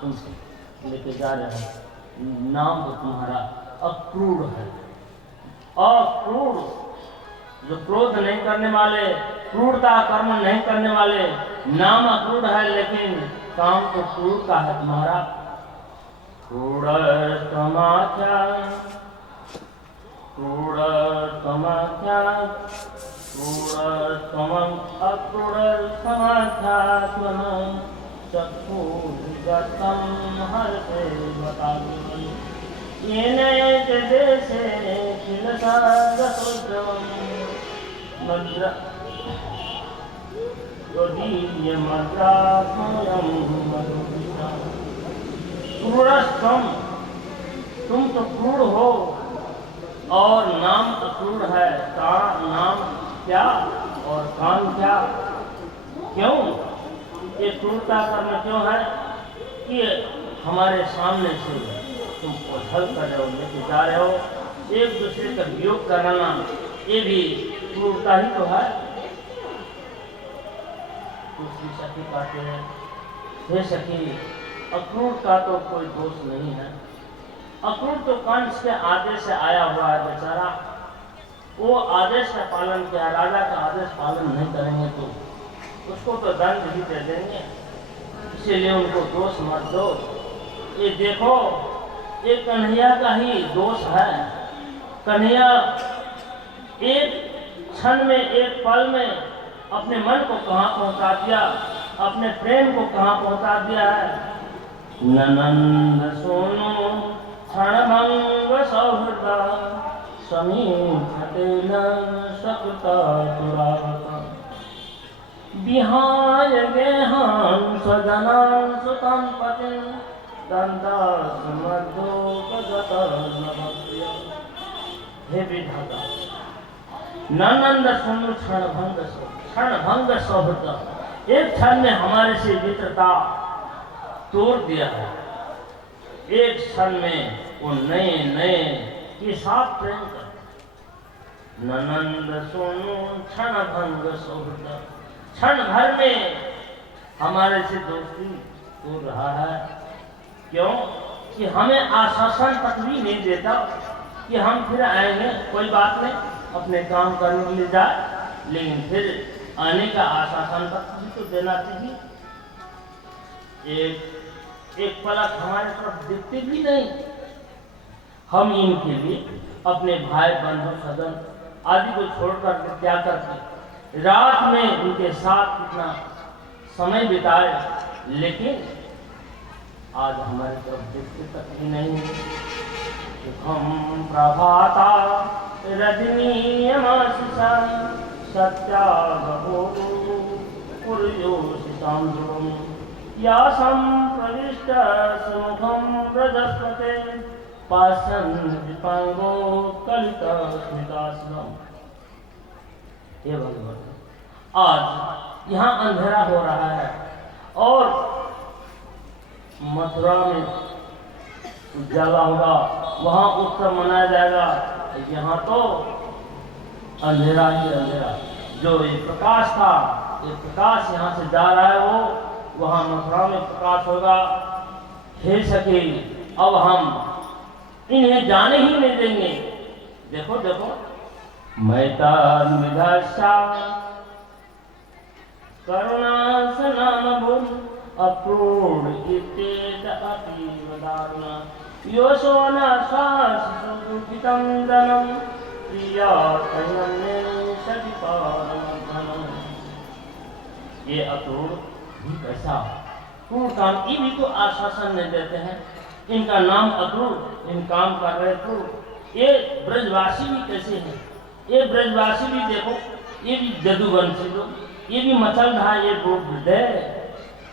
तुम लेके जा रहे हो, नाम तो तुम्हारा अक्रूर है। अक्रूर, जो क्रोध नहीं करने वाले, क्रूरता कर्म नहीं करने वाले, नाम अक्रूर है, लेकिन काम तो क्रूर का है तुम्हारा। क्रूर समाख्या, क्रूर समाख्या, क्रूर समं अक्रूर समाख्या चक्षुर्गतं हर्षे बतावि येने देशे किलसागतोद्रवं मद्र त्वदीयमद्रात्मयं मधुपिता। क्रूरस्तम, तुम तो क्रूर हो और नाम अक्रूर है। का नाम क्या और काम क्या? क्यों ये क्रूरता करना क्यों है? कि हमारे सामने से तुम उछल कर रहे हो, लेके जा रहे हो, एक दूसरे का वियोग कराना, ये भी क्रूरता ही तो है। दूसरी सखी कहते हैं, हे सखी, अक्रूर का तो कोई दोष नहीं है। अक्रूर तो कंस के आदेश से आया हुआ है बेचारा, वो आदेश का पालन किया, राजा का आदेश पालन नहीं करेंगे तो उसको तो दंड ही दे देंगे, इसीलिए उनको दोष मत दो। ये देखो, ये कन्हैया का ही दोष है। कन्हैया एक क्षण में, एक पल में अपने मन को कहाँ पहुँचा दिया, अपने प्रेम को कहाँ पहुँचा दिया है। ननंद सोनो क्षणभंग सौहृद समीक्षते न सकता दुरावता विहाय गेहान स्वजनान सुतं पतिं दंडासमर्दोपगतर्नभक्त्या। हे विधाता, ननंद सुनो क्षणभंग सौहृद, एक क्षण में हमारे से मित्रता तोड़ दिया है। एक क्षण में वो नए नए के साथ प्रेम कर। ननंद सोनो क्षणभंग सौहृद, क्षण भर में हमारे से दोस्ती तोड़ रहा है। क्यों? कि हमें आश्वासन तक भी नहीं देता कि हम फिर आएंगे, कोई बात नहीं, अपने काम करने के लिए जाए, लेकिन फिर आने का आश्वासन तक भी तो देना चाहिए। एक पलक हमारे तरफ देखते भी नहीं। हम इनके लिए अपने भाई बंधु सदन आदि को छोड़कर क्या करते, रात में उनके साथ कितना समय बिताए, लेकिन आज हमारे तरफ देखते तक भी नहीं। सुखम प्रभाता रजनीयमासिषा सत्यागहो पुर्योषितां ध्रुवं यासं प्रविष्ट सुमुखं व्रजस्पते पाषाण विपांगो कलितस्मितास्मम्। हे भगवान, आज यहाँ अंधेरा हो रहा है और मथुरा में उजाला होगा, वहाँ उत्सव मनाया जाएगा। यहाँ तो अंधेरा ही अंधेरा। जो ये प्रकाश था, ये प्रकाश यहाँ से जा रहा है, वो वहाँ मथुरा में प्रकाश होगा। हे सखी, अब हम इन्हें जाने ही नहीं देंगे। देखो देखो, मैतान्विधाशा करुणासनामभून् अक्रूर इत्येत अतीव दारुणा योषो न शाश्वतं धनं प्रिया तैन्ये सतिपारमधनं। ये अक्रूर भी कैसा क्रूर काम, ये भी तो आश्वासन नहीं देते हैं। इनका नाम अक्रूर, इन काम कर रहे क्रूर। ये ब्रजवासी भी कैसे हैं? ये ब्रजवासी भी देखो, ये भी जदुवंशी लोग, ये भी मचल रहा, ये रूप हृदय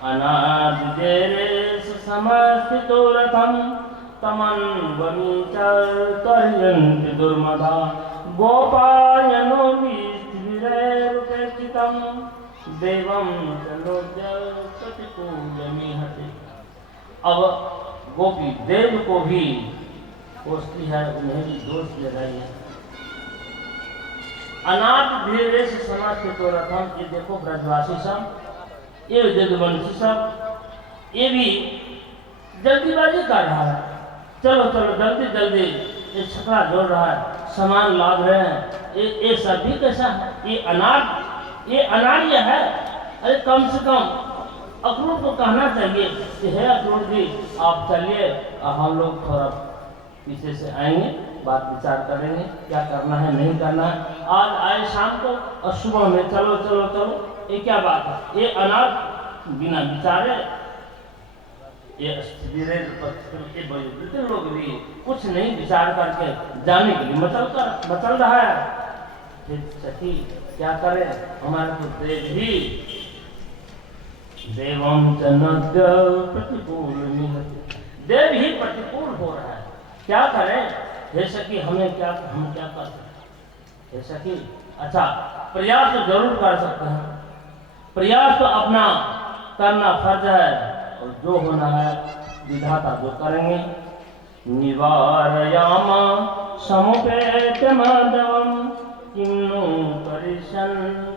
अनादिदेश समस्थितो रथम तमन्वमीचर्यन्ति दुर्मदा गोपायनो विस्थिरैरुपेक्षितं देवं चलोज्य प्रतिकूलमिहते। अब गोपी देव को भी कोसती है, उन्हें भी दोष दे रही है। अनाथ धीरे से समस्थितो रथम, ये देखो ब्रजवासी सब, ये जदुवंशी सब, ये भी जल्दीबाजी कर रहा है, चलो चलो जल्दी जल्दी, ये छकड़ा जोड़ रहा है, सामान लाद रहे हैं, ये सब भी कैसा है? ये अनार्य है। अरे कम से कम अक्रूर को कहना चाहिए कि हे अक्रूर जी आप चलिए, हम लोग थोड़ा पीछे से आएंगे, बात विचार करेंगे क्या करना है नहीं करना है। आज आए शाम को और सुबह में चलो चलो चलो, ये क्या बात है? ये अनाथ बिना विचारे, ये लोग भी कुछ नहीं विचार करके जाने के लिए मचल रहा है। फिर सखी क्या करे, हमारे तो देव ही देवम चनद्य प्रतिकूल, देव ही प्रतिकूल हो रहा है, क्या करें? हे सखी हम क्या कर सकते? हे सखी अच्छा प्रयास तो जरूर कर सकते हैं, प्रयास तो अपना करना फर्ज है, और जो होना है विधाता जो करेंगे। निवारयामा समुपेत माधवम किन्नु परिशन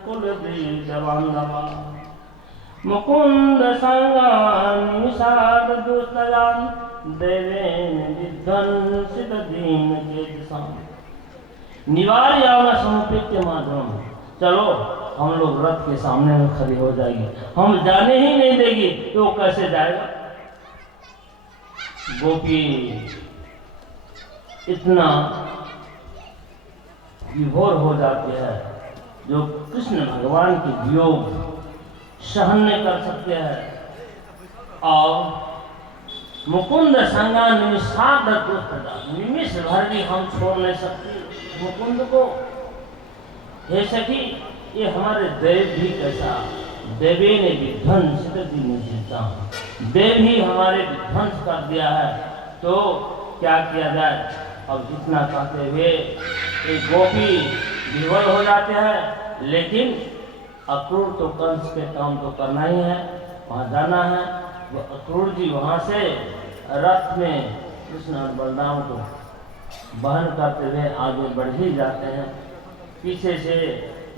कुलबीजबांधवा मुकुंद संगान निषाद दुस्तयान देवेन विध्वंसित दीन के दिशान। निवारयामा समुपेत माधवम, चलो हम लोग रथ के सामने में खड़े हो जाएंगे, हम जाने ही नहीं देगी तो वो कैसे जाएगा? गोपी इतना विभोर हो जाती है, जो कृष्ण भगवान के वियोग सहन नहीं कर सकते हैं, और मुकुंद संगा निषाद निमिष भर भी हम छोड़ नहीं सकते मुकुंद को। हे सखी ये हमारे देव भी कैसा, देवी ने विध्वंसित दीन जीता, देव ही हमारे विध्वंस कर दिया है, तो क्या किया जाए? अब जितना कहते हुए एक गोपी विवल हो जाते हैं, लेकिन अक्रूर तो कंस के काम तो करना ही है, वहाँ जाना है। वो अक्रूर जी वहाँ से रथ में कृष्ण और बलराम को बहन करते हुए आगे बढ़ ही जाते हैं। पीछे से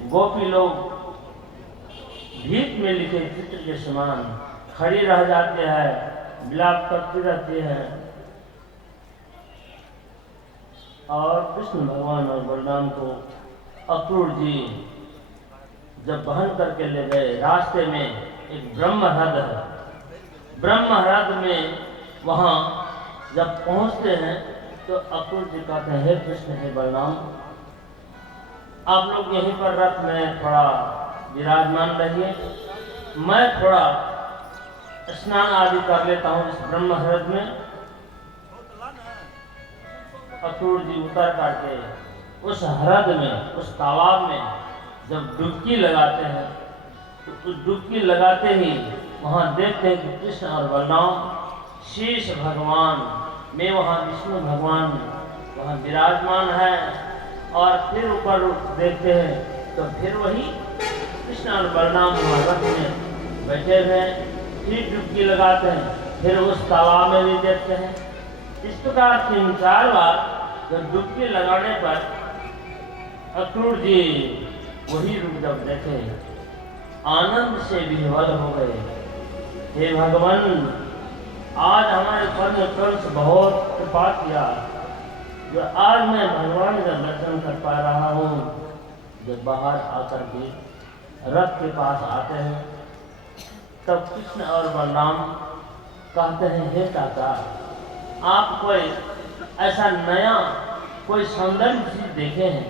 गोपी लोग भीत में लिखे चित्र के समान खड़ी रह जाते हैं, विलाप करती रहती हैं, और कृष्ण भगवान और बलराम को अक्रूर जी जब बहन करके ले गए, रास्ते में एक ब्रह्महृद है, ब्रह्महृद में वहाँ जब पहुँचते हैं तो अक्रूर जी कहते हैं हे कृष्ण हे बलराम, आप लोग यहीं पर रथ में थोड़ा विराजमान रहिए, मैं थोड़ा स्नान आदि कर लेता हूँ इस ब्रह्महृद में। अक्रूर जी उतर करके उस हृद में, उस तालाब में जब डुबकी लगाते हैं, तो डुबकी लगाते ही वहाँ देखते हैं कि कृष्ण और बलराम शेष भगवान में, वहाँ विष्णु भगवान वहाँ विराजमान है, और फिर ऊपर देखते हैं तो फिर वही कृष्ण और बलराम वहाँ रथ में बैठे हुए, फिर डुबकी लगाते हैं, फिर उस तालाब में भी देखते हैं। इस प्रकार 3-4 बार जब डुबकी लगाने पर अक्रूर जी वही रूप जब देखे, आनंद से विह्वल हो गए। हे भगवान, आज हमारे पर में कंस बहुत कृपा किया, जो आज मैं भगवान का दर्शन कर पा रहा हूँ। जब बाहर आकर के रथ के पास आते हैं तब कृष्ण और बलराम कहते हैं हे चाचा, आप कोई ऐसा नया कोई सौंदर्य चीज देखे हैं?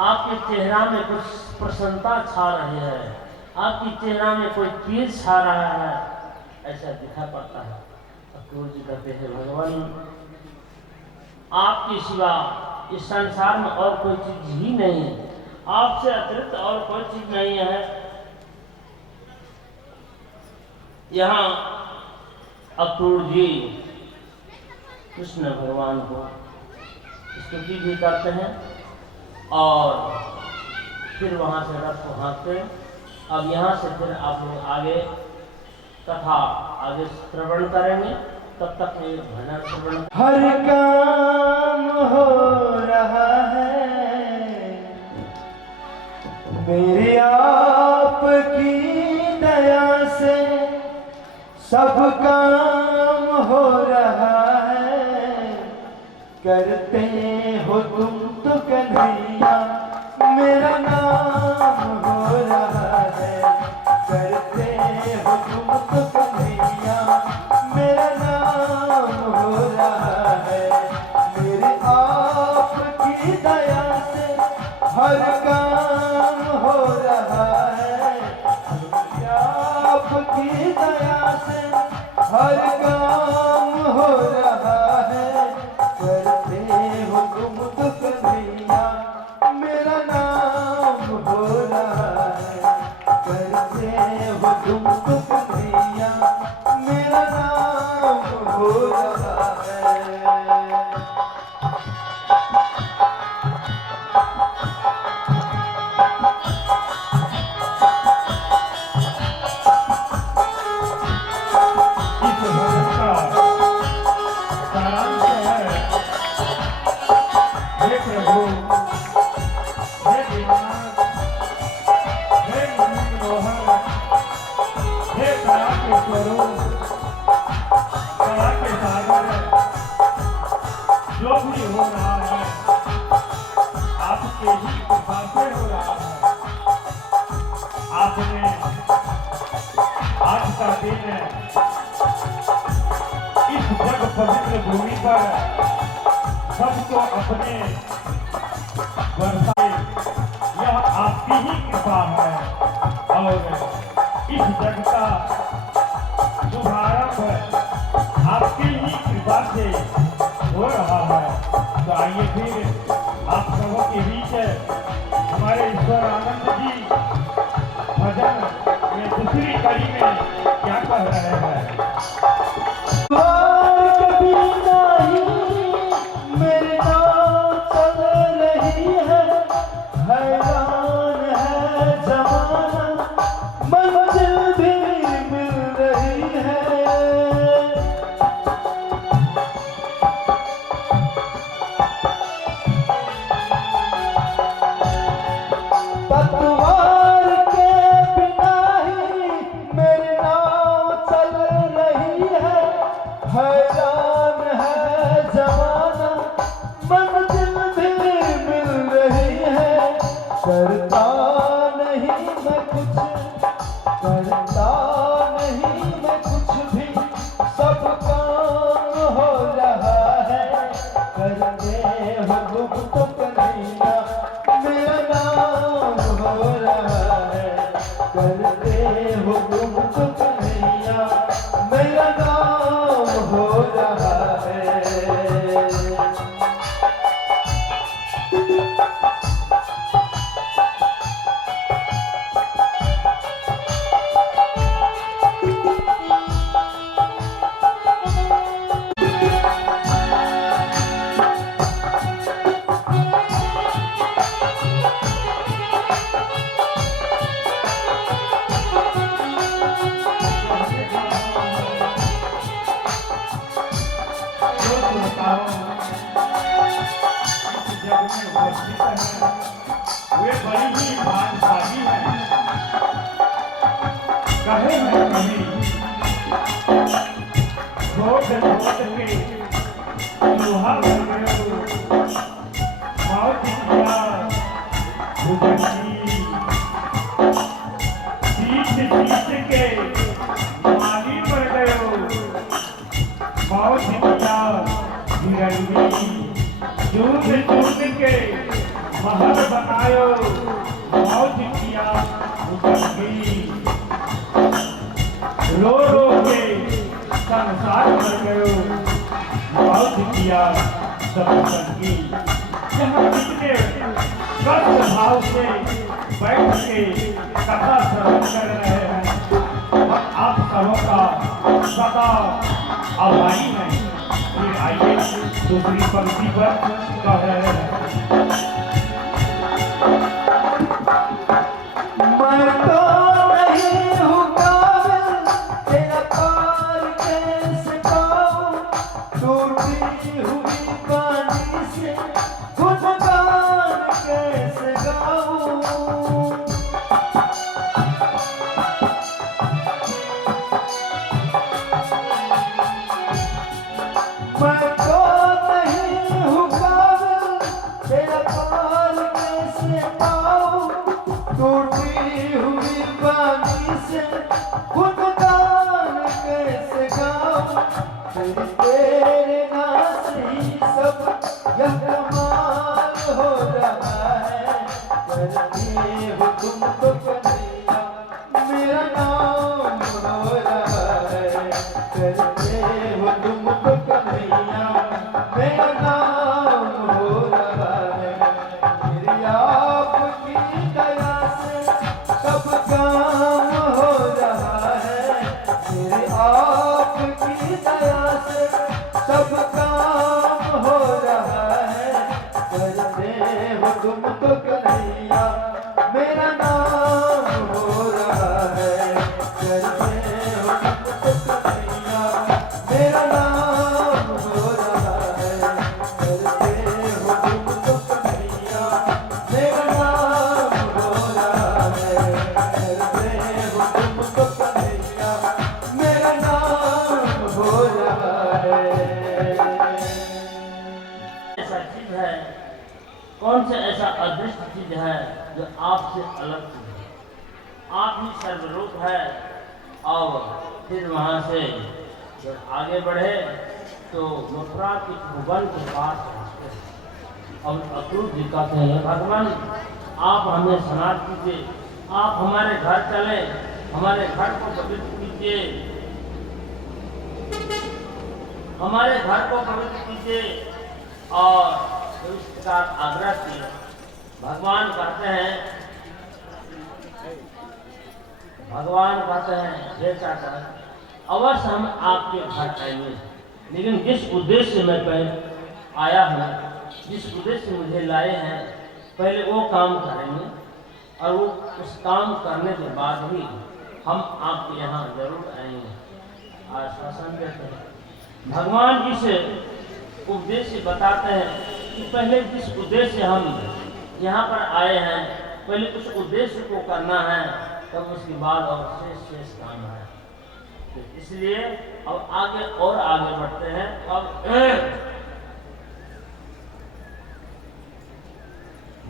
आपके चेहरा में कुछ प्रसन्नता छा रही है, आपकी चेहरा में कोई चीज छा रहा है, ऐसा दिखा पड़ता है। अक्रूर जी कहते हैं भगवान, आपके सिवा इस संसार में और कोई चीज ही नहीं है, आपसे अतिरिक्त और कोई चीज नहीं है। यहाँ अक्रूर जी कृष्ण भगवान को स्तुति भी करते हैं और फिर वहाँ से रथ को हाँकते। अब यहाँ से फिर आप लोग आगे कथा आगे श्रवण करेंगे, तब तक मैं भजन श्रवण। हर काम हो रहा है मेरी आपकी दया से, सब काम हो रहा करते हो तुम तो कन्हैया मेरा नाम हो रहा है। करते हो तुम तो कन्हैया मेरा नाम हो रहा है। मेरे आपकी दया से हर काम हो रहा है। मेरी आपकी दया से हर काम हो रहा है। करते हो तुम तो कन्हैया मेरा नाम हो रहा है। करते हो तुम तो कन्हैया मेरा नाम हो रहा है। इस भजन का सारांश है, हे प्रभु, हे दीनानाथ, हे मनमोहन, हे दया के स्वरूप, दया के सागर, जो भी हो रहा है आपके ही कृपा से हो रहा है। आपने आज का दिन इस जग पवित्र भूमि पर सबको अपने बरसाए, यह आपकी ही कृपा है। और इस जग का शुभारंभ आपकी ही कृपा से हो रहा है। तो आइए फिर आप सबों के बीच हमारे ईश्वर आनंद जी भजन में दूसरी कड़ी में क्या कह रहे हैं। कभी नहीं मेरे नाव चल रही है। हैरान है जमाना मंजिल भी मिल रही है। पतवार के बिना ही मेरी नाव चल रही है। हैरान है जमाना मंजिल भी मिल रही है। करता नहीं मैं कुछ, करता नहीं मैं कुछ भी, सब काम हो रहा है। करते हो तुम तो कन्हैया मेरा नाम हो रहा है। करते हो तुम तो कन्हैया मेरा नाम हो रहा है। वे बड़ी ही भाग्यशाली हैं। कहे हैं कभी छोट छोट के लोहा भर गए मौत किया भुजंगी सींच सींच के माली पर गयो मौत किया भिरंगी चून चून के महल बनायो मौज किया भुजंगी रो रो के संसार भर गयो मौज किया सब संगी। यहाँ कितने कष्ट भाव से बैठ के कथा श्रवण कर रहे हैं और आप सबों का सदा आभारी हैं। फिर आइए दूसरी पंक्ति पर कह रहे हैं। मैं तो नहीं हूँ काबिल तेरा पार कैसे पाऊँ। टूटी हुई पानी से गुणगान कैसे गाऊँ। मैं तो नहीं हूँ फिर तेरे नाम ही सब यह कमाल हो रहा है। करते हो तुम तो कन्हैया मेरा नाम हो रहा है। करते हो तुम तो कन्हैया मेरा नाम हो रहा है। मेरी आपकी दया से सब काम हो रहा है। मेरी आपकी दया से सब काम हो रहा है। करते हो तुम तो कन्हैया मेरा नाम हो रहा है। करते हो तुम तो कन्हैया मेरा नाम हो रहा है। करते हो तुम तो कन्हैया मेरा नाम हो रहा है। करते हो तुम तो कन्हैया मेरा नाम हो रहा है। ऐसा चीज है, कौन सा ऐसा अदृष्ट चीज है जो आपसे अलग चीज है? आप ही सर्वरूप है। और फिर वहां से जब आगे बढ़े तो मथुरा के भुवन के पास पहुंचते हैं। और अक्रूर जी कहते हैं, भगवान आप हमें स्नान कीजिए, आप हमारे घर चले, हमारे घर को पवित्र कीजिए, हमारे घर को पवित्र कीजिए। और तो इस प्रकार आग्रह किया। भगवान कहते हैं हे चाचा, अवश्य हम आपके घर आएंगे, लेकिन जिस उद्देश्य से मैं आया हूँ, जिस उद्देश्य से मुझे लाए हैं, पहले वो काम करेंगे और वो उस काम करने के बाद ही हम आपके यहाँ जरूर आएंगे। आश्वासन देते हैं। भगवान जी से उद्देश्य बताते हैं कि पहले जिस उद्देश्य से हम यहाँ पर आए हैं, पहले उस उद्देश्य को करना है, तब उसके बाद और शेष काम है। तो इसलिए अब आगे और आगे बढ़ते हैं। अब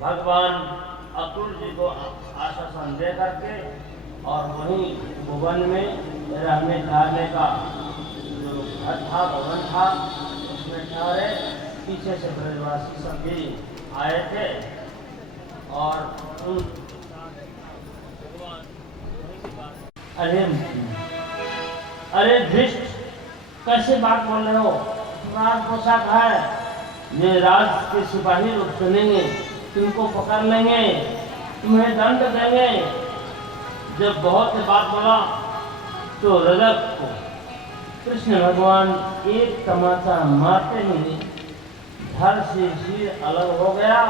भगवान अक्रूर जी को आश्वासन दे करके और वहीं भुवन में रहने खाने का जो घर था, भवन था, उसमें ठहरे। पीछे से ब्रजवासी सब भी आए थे और अरे धृष्ट, कैसे बात बोल रहे हो? राज पोशाक है, ये राज के सिपाही लोग सुनेंगे, तुमको पकड़ लेंगे, तुम्हें दंड देंगे। जब बहुत से बात बोला तो रजक को कृष्ण भगवान एक तमाचा मारते ही धड़ से सिर अलग हो गया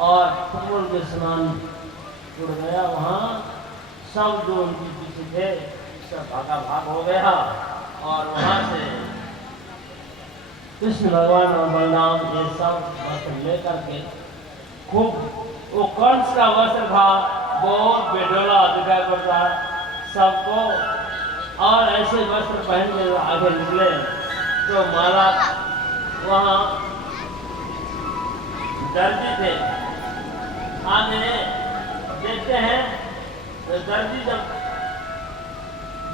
और कमल के समान उड़ गया। वहाँ सब जो उनके पीछे थे सब भागा भाग हो गया और वहाँ से कृष्ण भगवान और बलराम ये सब वस्त्र लेकर के खूब, वो कंस का वस्त्र था, बहुत बेडोला दिखाई पड़ता सबको, और ऐसे वस्त्र पहन के आगे निकले तो माला वहाँ दर्जी थे। आगे देखते हैं तो दर्जी जब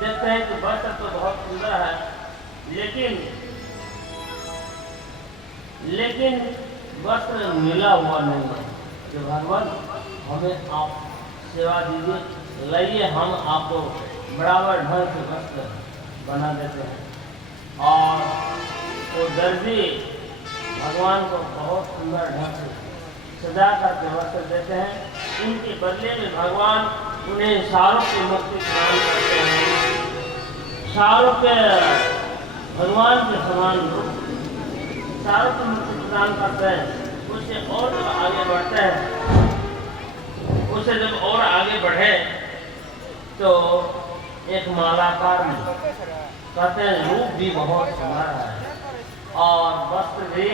देखते हैं कि वस्त्र तो बहुत सुंदर है, लेकिन वस्त्र मिला हुआ नहीं है। जो भगवान हमें आप सेवा दीजिए, लाइए, हम आपको बराबर ढंग से वस्त्र बना देते हैं। और वो दर्जी भगवान को बहुत सुंदर ढंग से सजा करके वस्त्र देते हैं। इनके बदले में भगवान उन्हें शाहरुख के मुक्ति प्रदान करते हैं। शाहरुख के भगवान के समान रूप शाहरुख को मुक्ति प्रदान करते हैं। उससे और जब आगे बढ़ते हैं, उससे जब और आगे बढ़े तो एक मालाकार में कहते हैं रूप भी बहुत सुंदर है और वस्त्र भी,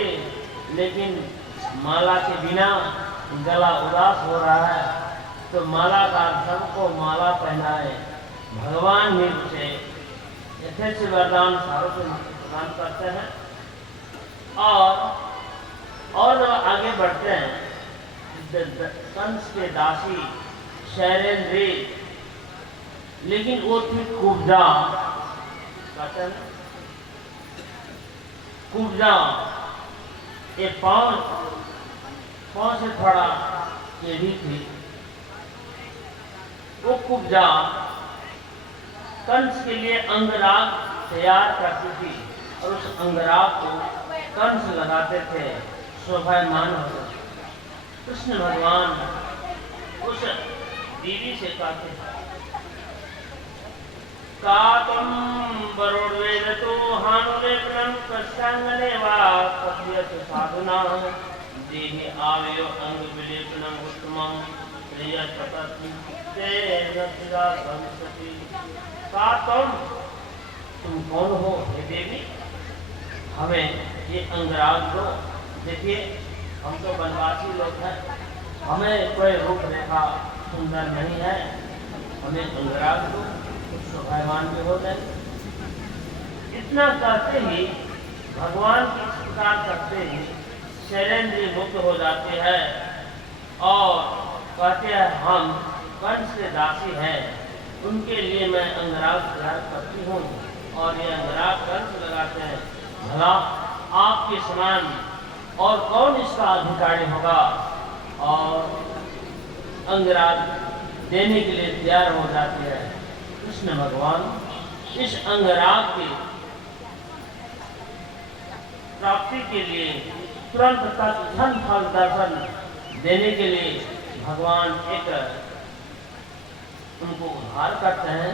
लेकिन माला के बिना गला उदास हो रहा है। तो मालाकार सबको माला पहनाए, भगवान ही उसे यथेच्छ वरदान शाहरुख को प्रदान करते हैं। और जब आगे बढ़ते हैं, कंस के दासी शैलेंद्री, लेकिन वो थी कुब्जा, कहते हैं कुब्जा ये पाँव से थोड़ा टेढ़ी थी। वो कुब्जा कंस के लिए अंगराग तैयार करती थी और उस अंगराग को कंस लगाते थे, शोभायमान होते थे। कृष्ण भगवान उस दीदी से कहते थे, कातम वरुणवेद तो हानुलेपनम कष्टांगने वा पद्यत साधुना देहि आवयो अंग विलेपनम उत्तमम प्रिय सतति तेन सदा संसति। तुम कौन हो हे देवी, हमें ये अंगराग दो। देखिए हम तो वनवासी लोग हैं, हमें कोई रूप रेखा सुंदर नहीं है, हमें अंगराग दो, शोभायमान भी हो गए। इतना करते ही भगवान की इस प्रकार करते ही शैलेंद्री मुक्त हो जाती है और कहते हैं हम कंस के दासी हैं, उनके लिए मैं अंगराग तैयार करती हूँ और ये अंगराग कंस लगाते हैं। भला आपके समान और कौन इसका अधिकारी होगा, और अंगराग देने के लिए तैयार हो जाती है। कृष्ण भगवान इस अंगराग की प्राप्ति के लिए तुरंत तत्क्षण फल दर्शन देने के लिए भगवान एक उनको उद्धार करते हैं।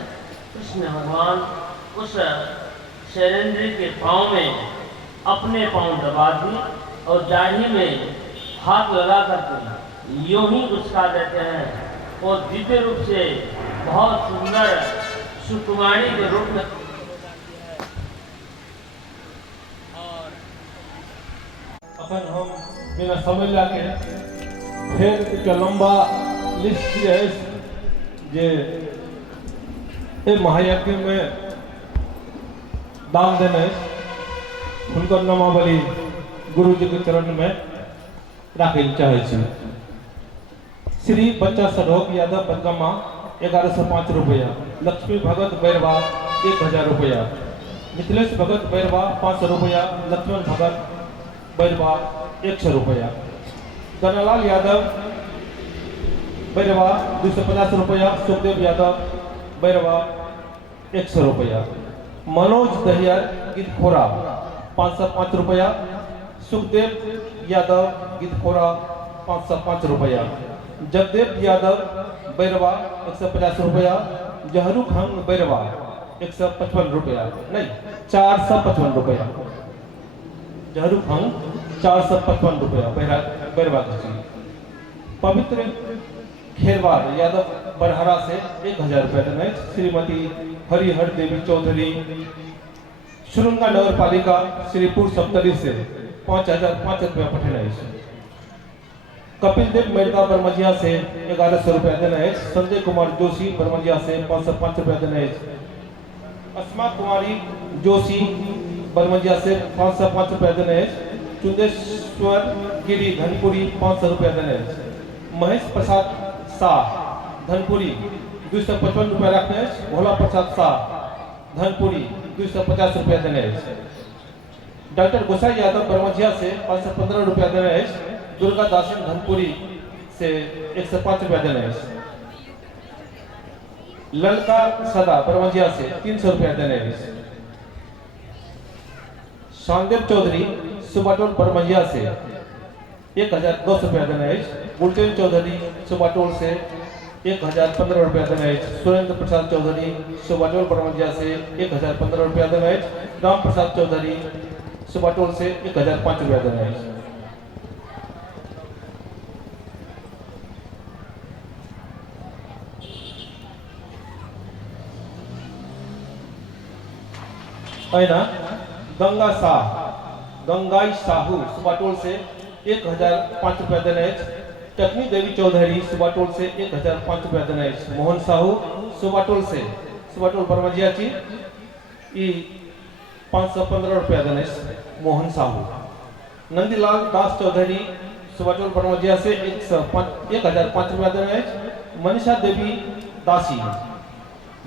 कृष्ण भगवान उस शैलेंद्री के पाँव में अपने पाँव दबा दी और जाही में हाथ लगा करके यूं ही उसका देते हैं और दिव्य रूप से बहुत सुंदर सुकुमारी के रूप में अपन हम बिना समय लाके फिर एक लंबा लिस्ट है जे ए महायज्ञ में दान देने हुनकर नामावली गुरु जी के चरण में राखे चाहे छी। श्री बच्चा सरोग यादव बदगमा 1105 रुपया, लक्ष्मी भगत बैरवा 1000 रुपया, मिथिलेश भगत बैरवा 500 रुपया, लक्ष्मण भगत बैरवा 100 रुपया, कन्हलाल यादव बैरवा 250 रुपया, सुखदेव यादव बैरवा 100 रुपया, मनोज दहिया गिदखोरा 505 रुपया, सुखदेव यादव गिदखोरा 505 रुपया, जगदेव यादव बैरवा 150 रुपया, जहरू खान बैरवा 155 रुपया, नहीं 455 रुपया, जहरू खान 455 रुपया बैरवा की। पवित्र खेरवार यादव बरहरा से 1000 रुपया देना। श्रीमती हरिहर देवी चौधरी शुरुंगा नगर पालिका श्रीपुर सप्तरी से 5005 रुपया पठेना। कपिल देव मेड़का बरमजिया से 1100 रुपया देना है। संजय कुमार जोशी बरमजिया से 505 रुपया देना है। अस्मा कुमारी जोशी बरमजिया से 505 रुपया देना है। चुंदेश्वर गिरी धनपुरी 500 रुपया देना है। महेश प्रसाद शाह धनपुरी 255 रुपया रखने हैं। भोला प्रसाद शाह धनपुरी 250 रुपया देना है। डॉक्टर गोसाई यादव बरमजिया से 515 रुपया देना है। दुर्गा दासन धनपुरी से 105 रुपया देना है। ललका सदा बरमजिया से 300 रुपया देना है। शानदेव चौधरी सुबाटोल बरमजिया से 1002 रुपया देना है। गुलचंद चौधरी सुबाटोल से 1015 रुपया देना है। सुरेंद्र प्रसाद चौधरी सुबाटोल बरमजिया से 1015 रुपया देना है। राम प्रसाद चौधरी सुबाटोल से 1005 रुपया देना है। गंगाई साहू सुबाटोल से 1005 रुपया देना है। टकनी देवी चौधरी सुबाटोल से 1005 रुपया देना है। मोहन साहू सुबाटोल से सुबाटोल बरमजिया की 515 रुपया देना है। मोहन साहू नंदीलाल दास चौधरी सुबाटोल बरमजिया से 1005 रुपया देना है। मनीषा देवी दासी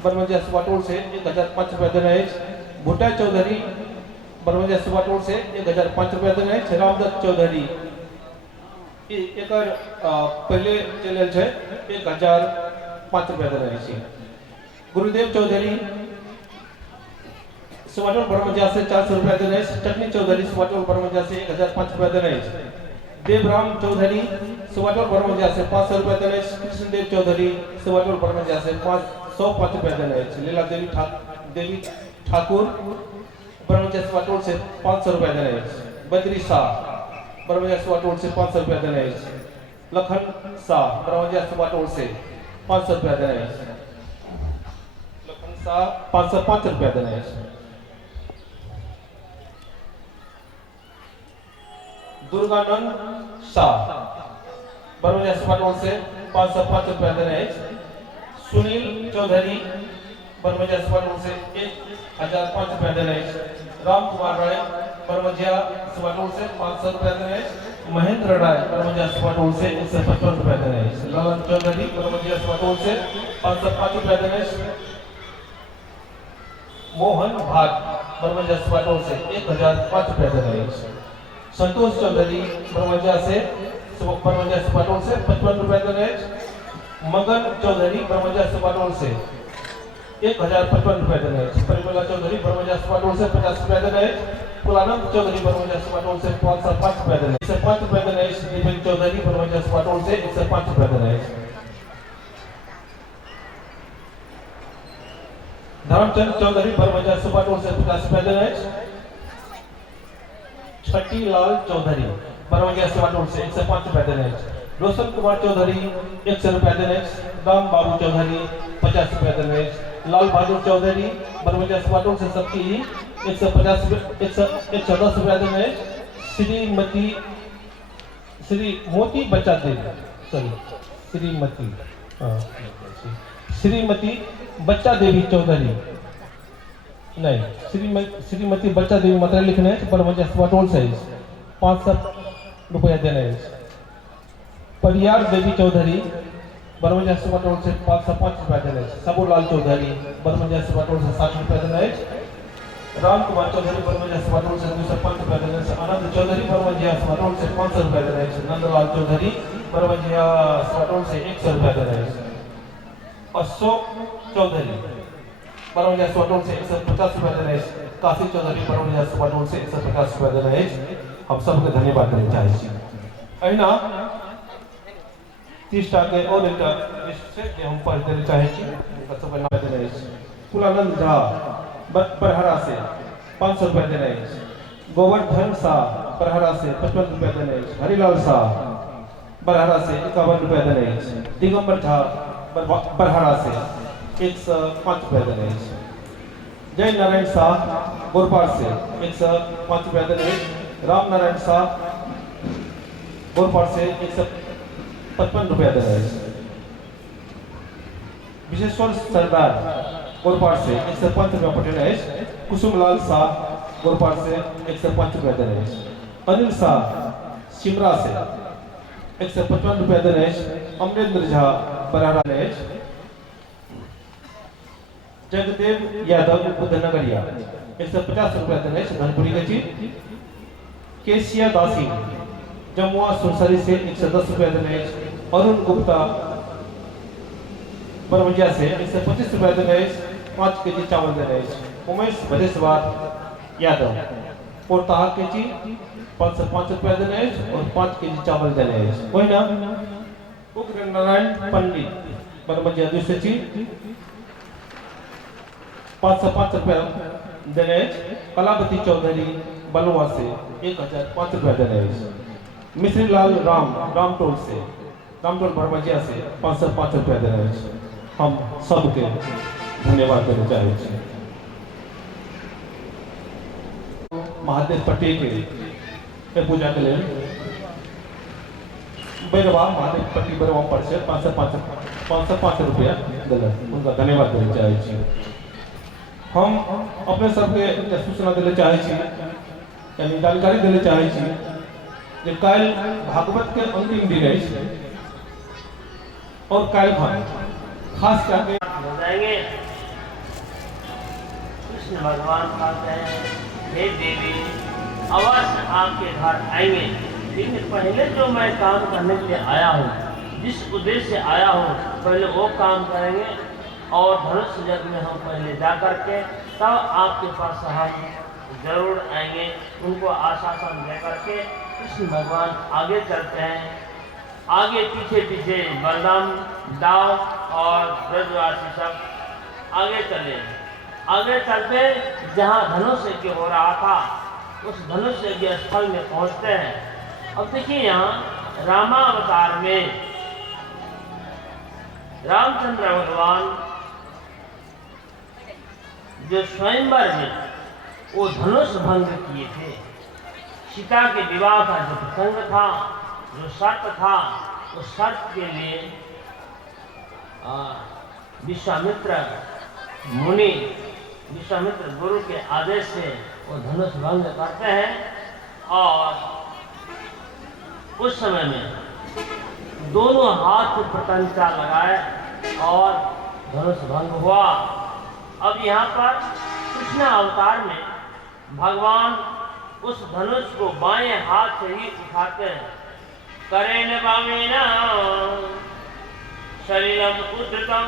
बरमजिया सुबाटोल से 1005 रुपया देना है। भुट्टा चौधरी बरमजा सुबाटोल से 1005 रुपया देने छै। रामदत्त चौधरी एकर पहले चलल छै 1005 रुपया देने छै। गुरुदेव चौधरी सुबाटोल बरमजा से 400 रुपया देने छै। टकनी चौधरी सुबाटोल बरमजा से 1005 रुपया देने छै। देवराम चौधरी सुबाटोल बरमजा से 500 रुपया देने छै। कृष्णदेव चौधरी सुबाटोल बरमजा से 505 रुपया देने छै। लीला देवी ठाकुर बरमजा सुबाटोल से 500 रुपया देने छै। बद्री शाह बरमजा सुबाटोल से 500 रुपया देने छै। लखन शाह बरमजा सुबाटोल से 500 रुपया देने छै। लखन शाह 505 रुपया देने छै। दुर्गानंद शाह बरमजा सुबाटोल से 505 रुपया देने छै। सुनील चौधरी बरमजा सुबाटोल से 1005 रुपया देने छै। राम कुमार राय बरमजा सुबाटोल से 500 रुपया देने छै। महेंद्र राय बरमजा सुबाटोल से 155 रुपया देने छै। ललन चौधरी बरमजा सुबाटोल से 505 रुपया देने छै। मोहन भाट बरमजा सुबाटोल से 1005 रुपया देने छै। संतोष चौधरी बरमजा सुबाटोल से 55 रुपया देने छै। मगन चौधरी बरमजा सुबाटोल से 1055 रुपया देने छै। परिमला चौधरी बरमजा सुबाटोल से 50 रुपया देने छै। कुलानंद चौधरी बरमजा सुबाटोल से 505 रुपया देने छै। 105 रुपया देने छै। दीपक चौधरी बरमजा सुबाटोल से 105 रुपया देने छै। धर्मचंद चौधरी बरमजा सुबाटोल से 50 रुपया देने छै। छठी लाल चौधरी बरमजा सुबाटोल से 105 रुपया देने छै। रोशन कुमार चौधरी 100 रुपया देने छै। राम बाबू चौधरी 50 रुपया देने छै। लाल बहादुर चौधरी बरमजा सुबाटोल से सबकी 110 रुपया देने छै। श्रीमती बच्चा देवी श्रीमती बच्चा देवी चौधरी नहीं श्रीमती बच्चा देवी मतलब लिखने हैं बरमजा सुबाटोल से 500 रुपया देने हैं। परियार देवी चौधरी बरमजा सुबाटोल से 505 रुपया देने हैं। सबूलाल चौधरी बरमजा सुबाटोल से 60 रुपया देने हैं। राम कुमार चौधरी बरमजा सुबाटोल से 205 रुपया देने हैं। आनंद चौधरी बरमजा सुबाटोल से 500 रुपया देने हैं। नंदलाल चौधरी बरमजा सुबाटोल से 100 रुपया देने हैं। अशोक चौधरी बरमजा सुबाटोल से 150 रुपया देने हैं। काशी चौधरी बरमजा सुबाटोल से 150 रुपया देने हैं। हम सबके धन्यवाद देना चाहिए। अहिना 30 टा के और एक लिस्ट से हम पढ़ देना चाहिए। सब बना देना है। कुलानंद झा बरहरा से 500 रुपया देना है। गोवर्धन शाह बरहरा से 55 रुपया देना है। हरिलाल शाह बरहरा से 51 रुपया देना है। दिगंबर झा बरहरा से 105 रुपया देना है। जय नारायण शाह गोरपाड़ से 105 रुपया देना है। राम नारायण शाह गोरपाड़ से 155 रुपया देना है। विशेश्वर सरदार गोरपाड़ से 105 रुपया पटेल है। कुसुमलाल शाह गोरपाड़ से 105 रुपया देना है। अनिल शाह शिमरा से 155 रुपया देना है। अमरेंद्र झा बरहरा है। जगदेव यादव बुद्धनगरिया 150 रुपया देना है। धनपुरी के जी केसिया दासी जमुआ सुरसरी से 110 रुपया देना है। अरुण गुप्ता बरमजा से 125 रुपया देना है। 5 केजी चावल देना है। उमेश भदेशवार यादव पोरताहा के जी 505 रुपया देना है और 5 केजी चावल देना है। वही ना उग्र नारायण पंडित बरमजा दूसरे जी 505 रुपया देना है। कलावती चौधरी बलुआ से 1005 रुपया देना है। मिश्री लाल रामटोल बरमजिया से 505 रुपया देना है। हम सबके धन्यवाद देना चाहिए। महादेव पटेल के पूजा के लिए बैरवा महादेव पट्टी बैरवा पर से 505 रुपया दिलक उनका धन्यवाद देना चाहिए। हम अपने सबके सूचना देना चाहिए यानी जानकारी देना चाहिए जे कल भागवत के अंतिम दिन है और कल हम खास करके हो जाएंगे। कृष्ण भगवान कहते हैं हे देवी अवश्य आपके घर आएंगे, लेकिन पहले जो मैं काम करने के लिए आया हूँ, जिस उद्देश्य से आया हूँ, पहले वो काम करेंगे और धनुष यज्ञ में हम पहले जा करके तब आपके पास हम जरूर आएंगे। उनको आश्वासन दे करके कृष्ण भगवान आगे चलते हैं। आगे पीछे पीछे बलराम, दाव और ब्रजवासी सब आगे चले। आगे चलते जहाँ धनुष यज्ञ हो रहा था उस धनुष यज्ञ स्थल में पहुँचते हैं। अब देखिए यहाँ रामावतार में रामचंद्र भगवान जो स्वयंवर में वो धनुष भंग किए थे। सीता के विवाह का जो प्रसंग था, जो शर्त था, उस शर्त के लिए विश्वामित्र मुनि, विश्वामित्र गुरु के आदेश से वो धनुष भंग करते हैं और उस समय में दोनों हाथ प्रतंचा लगाए और धनुष भंग हुआ। अब यहाँ पर कृष्ण अवतार में भगवान उस धनुष को बाएं हाथ से ही उठाते हैं। करेण बामेना शरीरम उद्धृतम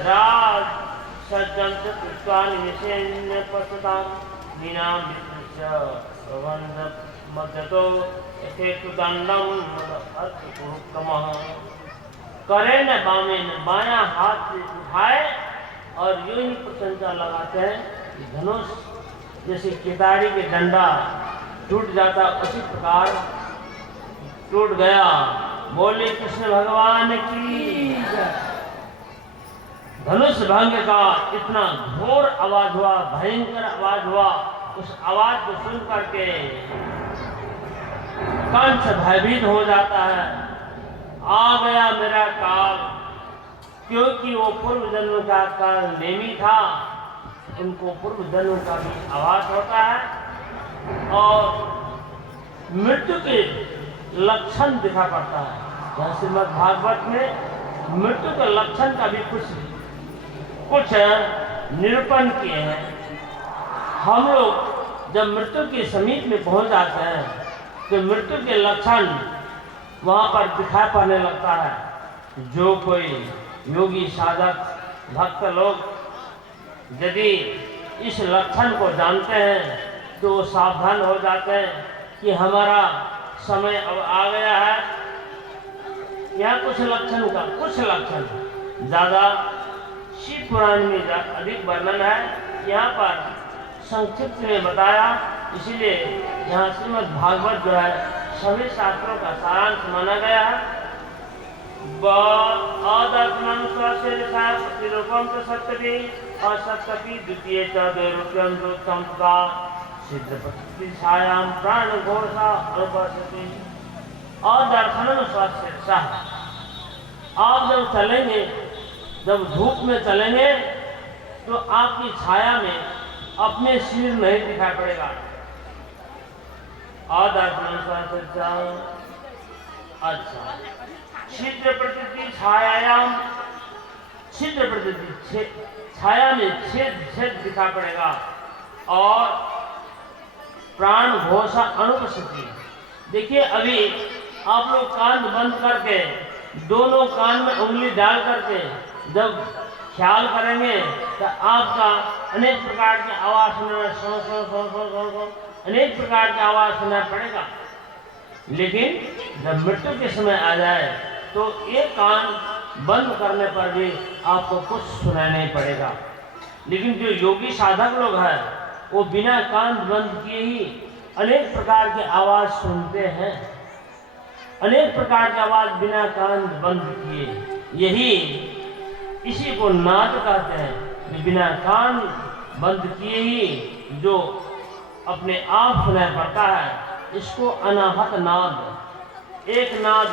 राज सज्जन पुष्पानि निषेण्य पश्यताम मीना विष्णुस्य वंद मध्यतो यथेतु दंडम अर्थपुरुक्तमः। करेण बामेन बाया हाथ से उठाए और यूं ही प्रशंसा लगाते हैं कि धनुष जैसे केताड़ी के डंडा टूट जाता उसी प्रकार टूट गया। बोले कृष्ण भगवान की जय। धनुष भंग का इतना घोर आवाज हुआ, भयंकर आवाज हुआ। उस आवाज को सुन करके कंठ भयभीत हो जाता है। आ गया मेरा काल, क्योंकि वो पूर्व जन्म का काल नेमी था, उनको पूर्व जन्म का भी आवाज होता है और मृत्यु के लक्षण दिखा पड़ता है। जहाँ श्रीमद् भागवत में मृत्यु के लक्षण का भी कुछ निरूपण किए हैं। हम लोग जब मृत्यु के समीप में पहुंच जाते हैं तो मृत्यु के लक्षण वहाँ पर दिखाई पड़ने लगता है। जो कोई योगी साधक भक्त लोग यदि इस लक्षण को जानते हैं तो वो सावधान हो जाते हैं कि हमारा समय अब आ गया है। यहाँ कुछ लक्षण ज़्यादा शिव पुराण में अधिक वर्णन है, यहाँ पर संक्षिप्त में बताया। इसलिए यहाँ श्रीमद् भागवत जो है सभी शास्त्रों का सारांश माना गया है। आदर्शनम स्वरूपम तो सत्यपि और सत्यपि द्वितीय चौरूप्यम दोषम का सिद्ध प्रति छायाम प्राण घोषा अनुपस्थिति। आदर्शनम स्वरूप आप जब चलेंगे, जब धूप में चलेंगे तो आपकी छाया में अपने शरीर नहीं दिखाई पड़ेगा। आदर्शनम स्वरूप अच्छा छिद्र प्रकृति छायायाम, छिद्र प्रकृति छाया में छेद दिखा पड़ेगा और प्राण घोषा अनुपस्थिति। देखिए अभी आप लोग कान बंद करके दोनों कान में उंगली डाल करके जब ख्याल करेंगे तो आपका अनेक प्रकार की आवाज सुनना, अनेक प्रकार की आवाज सुनाई पड़ेगा। लेकिन जब मृत्यु के समय आ जाए तो एक कान बंद करने पर भी आपको कुछ सुनाई नहीं पड़ेगा। लेकिन जो योगी साधक लोग हैं वो बिना कान बंद किए ही अनेक प्रकार की आवाज सुनते हैं, अनेक प्रकार की आवाज बिना कान बंद किए। यही इसी को नाद कहते हैं। बिना कान बंद किए ही जो अपने आप सुनाई पड़ता है, इसको अनाहत नाद। एक नाद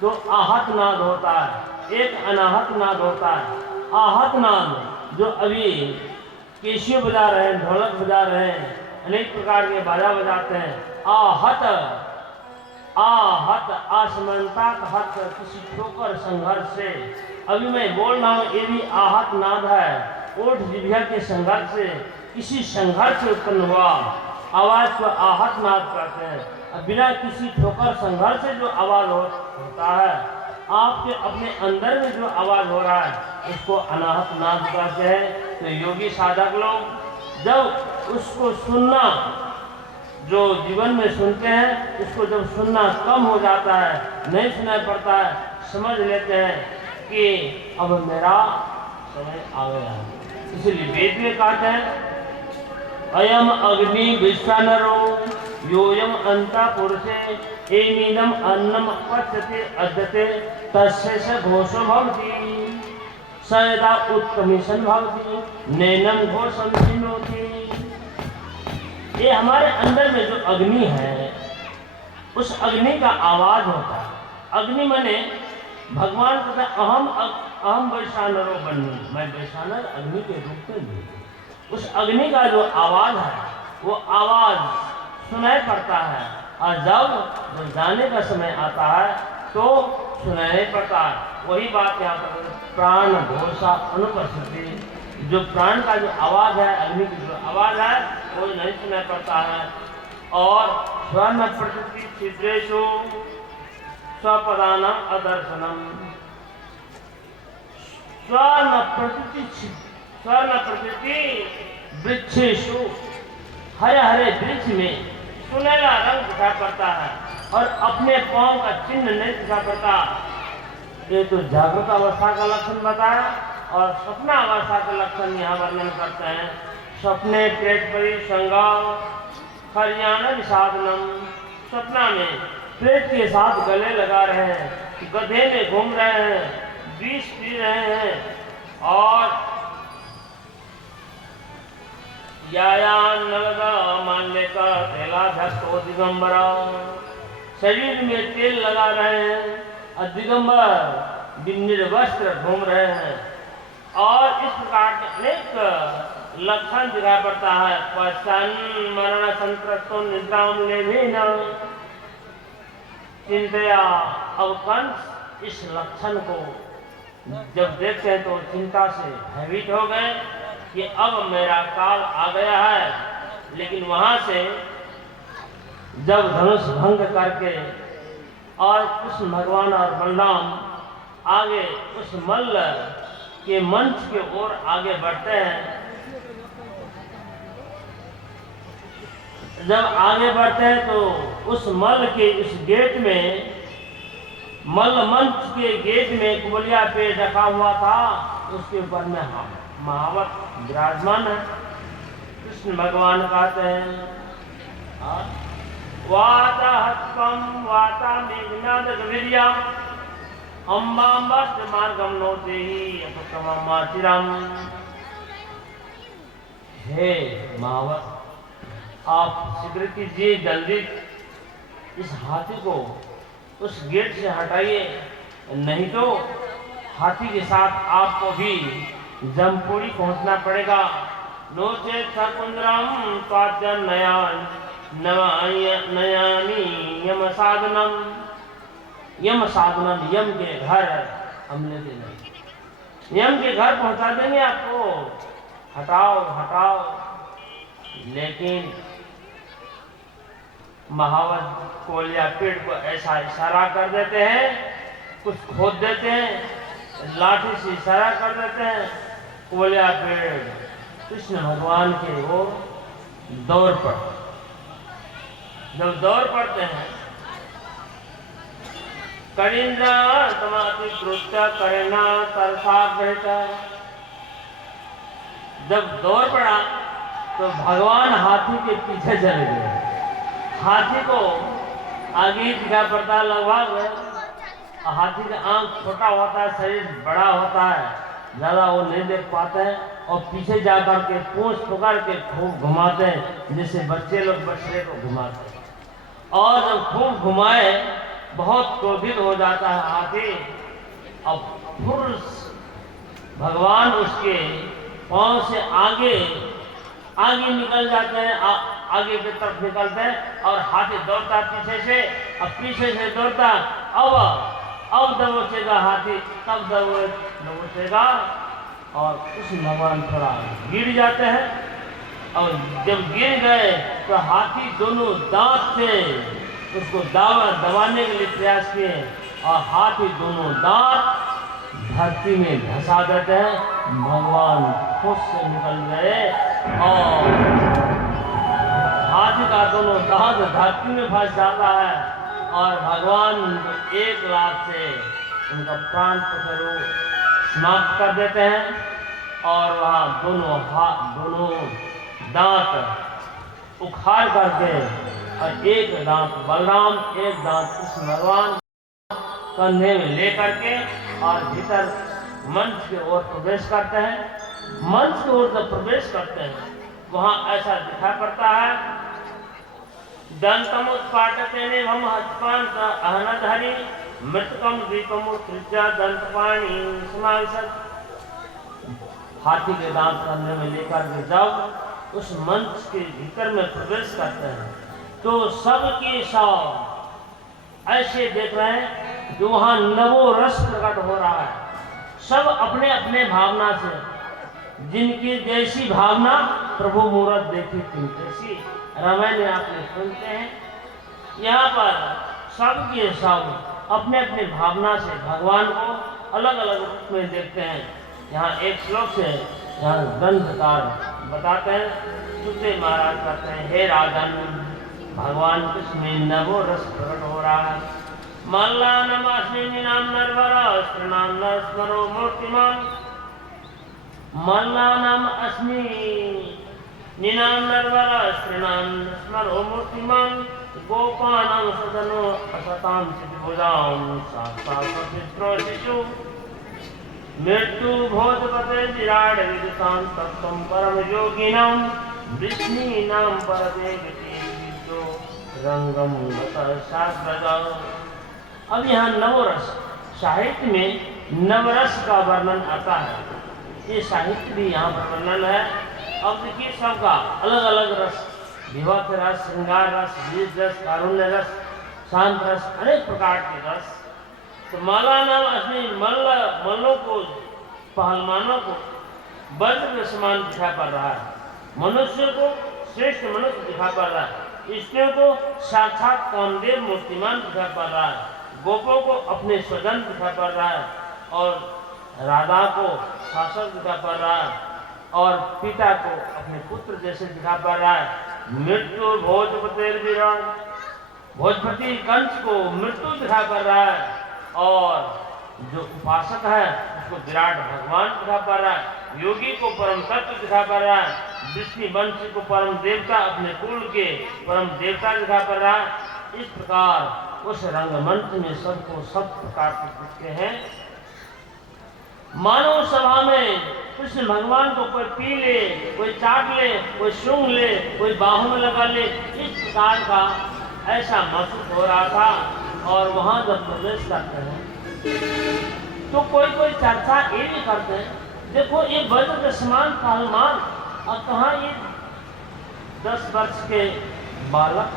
तो आहत नाद होता है, एक अनाहत नाद होता है। आहत नाद जो अभी केशियो बजा रहे हैं, ढोलक बजा रहे हैं, अनेक प्रकार के बाजा बजाते हैं। आहत आहत आसमनता का हत किसी ठोकर संघर्ष से। अभी मैं बोल रहा हूँ ये भी आहत नाद है। ओठ जिभ्या के संघर्ष से, किसी संघर्ष से उत्पन्न हुआ आवाज को आहट नाद कहते हैं। अब बिना किसी ठोकर संघर्ष से जो आवाज होता है, आपके अपने अंदर में जो आवाज हो रहा है उसको अनाहत नाद कहते हैं। तो योगी साधक लोग जब उसको सुनना, जो जीवन में सुनते हैं उसको जब सुनना कम हो जाता है, नहीं सुनाई पड़ता है, समझ लेते हैं कि अब मेरा समय आ गया है। इसलिए वेद में कहते हैं अयम अग्नि विश्वानरो योयम अंता पुरुषे एमीदम अन्नम पच्यते अद्यते तस्य स घोषो भवति सयदा उत्तमिशन भवति नैनम घोषम चिन्होति। ये हमारे अंदर में जो अग्नि है, उस अग्नि का आवाज होता है। अग्नि माने भगवान कहता है अहम वैश्वानरो बन्नी, मैं वैश्वानर अग्नि के रूप में हूँ। उस अग्नि का जो आवाज है वो आवाज सुनाई पड़ता है, और जब जाने का समय आता है तो सुनाई नहीं पड़ता। वही बात यहाँ पर प्राण घोषा अनुपस्थिति, जो प्राण का जो आवाज है, अग्नि की जो आवाज है वो नहीं सुनाई पड़ता है। और स्वर्ण प्रकृति छिद्रेशु स्वपदानाम अदर्शनम, स्वर्ण प्रकृति वृक्षेशु, हरे हरे वृक्ष में सुनहरा रंग दिखा पड़ता है और अपने पांव का चिन्ह नहीं दिखा पड़ता। ये तो जागृत अवस्था का लक्षण बताया, और स्वप्न अवस्था का लक्षण यहाँ वर्णन करते हैं। स्वप्ने प्रेत परि संगा हरियाणा साधनम, स्वप्ना में प्रेत के साथ गले लगा रहे हैं, गधे में घूम रहे हैं, विष पी रहे हैं, और यायान नलदा मान्य का तेला धस्तो दिगंबरा, शरीर में तेल लगा रहे हैं और दिगंबर निर्वस्त्र घूम रहे हैं। और इस प्रकार के अनेक लक्षण दिखाई पड़ता है। पश्चान मरण संतस्तो निद्राम लेभिना चिंतया। अब कंस इस लक्षण को जब देखते हैं तो चिंता से भयभीत हो गए कि अब मेरा काल आ गया है। लेकिन वहां से जब धनुष भंग करके और कृष्ण भगवान और बलराम आगे उस मल्ल के मंच के ओर आगे बढ़ते हैं, जब आगे बढ़ते हैं तो उस मल्ल के इस गेट में, मल्ल मंच के गेट में कुबलिया पे रखा हुआ था, उसके ऊपर में महावत विराजमान है। कृष्ण भगवान कहते हैं वाता हत्वम वाता मेघनाद गविर्या अम्बाम्बास्त मार्गम नोतेहि अपकममाचिरम। हे महावत, आप शीघ्र कीजिए, जल्दी इस हाथी को उस गेट से हटाइए, नहीं तो हाथी के साथ आपको भी जमपुरी पहुंचना पड़ेगा। नोचे सकुंद्रम स्वाद्यम नयान नयानी यम साधनम। यम साधनम, यम के घर हम लेते नहीं, यम के घर पहुंचा देंगे आपको, हटाओ हटाओ। लेकिन महावत कोलिया पेड़ को ऐसा इशारा कर देते हैं, कुछ खोद देते हैं, लाठी से इशारा कर देते हैं, कोलिया पेड़ कृष्ण भगवान के वो दौड़ पड़ते। जब दौड़ पड़ते हैं, करिंद्रा तमाति क्रुष्ट करना तरसा बेटा। जब दौड़ पड़ा तो भगवान हाथी के पीछे चले गए। हाथी को आगे दिखा पड़ता लगभग, हाथी का आंख छोटा होता है, शरीर बड़ा होता है, ज्यादा वो नहीं देख पाते हैं, और पीछे जाकर के पूंछ पकड़ के खूब घुमाते हैं, जैसे बच्चे लोग बछड़े को घुमाते हैं। और जब खूब घुमाए, बहुत क्रोधित हो जाता है हाथी, और पुरुष भगवान उसके पांव से आगे आगे निकल जाते हैं, आगे की तरफ निकलते हैं, और हाथी दौड़ता पीछे से, और पीछे से दौड़ता। अब दबोचेगा हाथी, तब दबोचेगा, और कृष्ण भगवान थोड़ा गिर जाते हैं। और जब गिर गए तो हाथी दोनों दांत से उसको दबाने के लिए प्रयास किए और हाथी दोनों दांत धरती में धंसा देते हैं। भगवान खुद से निकल गए और हाथी का दोनों दांत धरती में फंस जाता है और भगवान उनको 1 लाख से उनका प्राण स्वरूप समाप्त कर देते हैं और वहाँ दोनों दांत उखाड़ करके और एक दांत बलराम, एक दांत कृष्ण भगवान कंधे में ले करके और भीतर मंच की ओर प्रवेश करते हैं। मंच की ओर जब प्रवेश करते हैं वहां ऐसा दिखाई पड़ता है, दंतमुत्पाटतेने भम हस्तपान अहनधरी मृतकम द्वीपमुत्सृज्य दंतपाणि समाविशत्। हाथी के दांत कंधे में लेकर के जब उस मंच के भीतर में प्रवेश करते हैं तो सबके सब ऐसे देख रहे हैं जो वहां नवो रस प्रकट हो रहा है। सब अपने अपने भावना से, जिनकी जैसी भावना प्रभु मूरत देखी थी जैसी रामायण में आपने सुनते हैं, यहाँ पर सबके सब अपने अपने भावना से भगवान को अलग अलग रूप में देखते हैं। यहाँ एक श्लोक से यहाँ ग्रंथकार बताते हैं, सुखदेव महाराज कहते हैं, हे राजन भगवान कृष्ण में नवो रस प्रकट हो रहा है। मल्लानम अस्मि नाम नरवरा स्त्रीणाम न स्मरो मूर्तिमान। मल्लानम अस्मि निनाम नरवरा स्त्रीणाम न स्मरो मूर्तिमान। गोपानां सदनो असतां चिद्भुजां साक्षात् शिशु। मृत्यु भोजपते विराट विदितां तत्त्वं परम योगिनां वृष्णीनां परते गतिर्विद्यो रंगम गतः शास्त्रदा। अब यहाँ नवरस, साहित्य में नवरस का वर्णन आता है। ये साहित्य भी यहाँ पर वर्णन है। अब देखिए सबका अलग अलग रस, विवाह के रस, श्रृंगार रस, बीज रस, कारुण्य रस, शांत रस, अनेक प्रकार के रस। तो माला नाम अपने मल्लों को, पहलवानों को वज्र के समान दिखा पड़ रहा है। मनुष्य को श्रेष्ठ मनुष्य दिखा पड़ रहा है। स्त्रियों को साक्षात कामदेव मूर्तिमान दिखा पड़ रहा है। गोपों को अपने स्वजन दिखा पड़ रहा है और राधा को शासक दिखा पड़ रहा है और पिता को अपने पुत्र जैसे दिखा पड़ रहा है। मृत्यु भोजपति विराट, भोजपति कंस को मृत्यु दिखा पड़ रहा है और जो उपासक है उसको विराट भगवान दिखा पड़ रहा है। योगी को परम तत्व दिखा पड़ रहा है। विष्णु वंश को परम देवता, अपने कुल के परम देवता दिखा पड़ रहा है। इस प्रकार उस रंगमंच में सबको सब प्रकार के दिखते हैं। मानव सभा में कृष्ण भगवान को कोई पी ले, कोई चाट ले, कोई सूंघ ले, कोई बाहों में लगा ले, इस प्रकार का ऐसा महसूस हो रहा था। और वहां जब प्रवेश करते हैं तो कोई कोई चर्चा ये भी करते हैं, देखो ये वज्र के समान पहलवान और कहाँ ये 10 वर्ष के बालक,